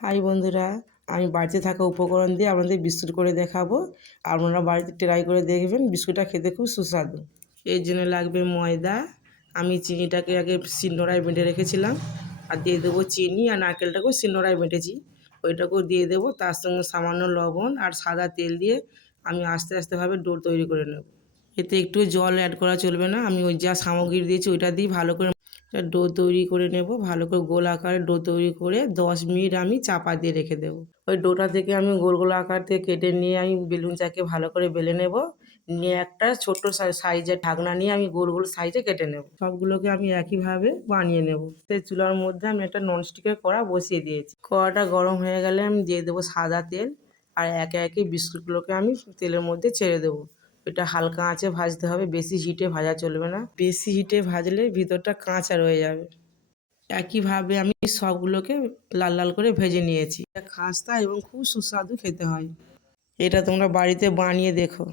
High বন্ধুরা, আমি বাড়িতে থাকা উপকরণ দিয়ে আপনাদের বিস্কুট করে দেখাবো। আপনারা বাড়িতে ট্রাই করে দেখবেন, বিস্কুটটা খেতে খুব সুস্বাদু। এর জন্য লাগবে ময়দা। আমি চিনিটাকে আগে শিলনোড়ায় বেটে রেখেছিলাম, আর দিয়ে দেবো চিনি, আর নারকেলটাকেও শিলনোড়ায় বেটেছি, ওইটাকেও দিয়ে দেবো। তার সঙ্গে সামান্য লবণ আর সাদা তেল দিয়ে আমি আস্তে আস্তেভাবে ডো তৈরি করে নেব। এতে একটু জল অ্যাড করা চলবে না। আমি ওই যা সামগ্রী দিয়েছি ওইটা দিয়ে ভালো করে ডো তৈরি করে নেব। ভালো করে গোল আকারে ডো তৈরি করে 10 মিনিট আমি চাপা দিয়ে রেখে দেবো। ওই ডোটা থেকে আমি গোল গোল আকার থেকে কেটে নিয়ে আমি বেলুন চাকে ভালো করে বেলে নেব। নিয়ে একটা ছোট্ট সাইজের ঢাকনা নিয়ে আমি গোল গোল সাইজে কেটে নেব। সবগুলোকে আমি একইভাবে বানিয়ে নেব। সেই চুলার মধ্যে আমি একটা ননস্টিকের কড়া বসিয়ে দিয়েছি। কড়াটা গরম হয়ে গেলে আমি দিয়ে দেবো সাদা তেল, আর একে একে বিস্কুটগুলোকে আমি তেলের মধ্যে ছেড়ে দেবো। এটা হালকা আঁচে ভাজতে হবে, বেশি হিটে ভাজা চলবে না। বেশি হিটে ভাজলে ভিতরটা কাঁচা রয়ে যাবে। একইভাবে আমি সবগুলোকে লাল লাল করে ভেজে নিয়েছি। এটা খাস্তা এবং খুব সুস্বাদু খেতে হয়। এটা তোমরা বাড়িতে বানিয়ে দেখো।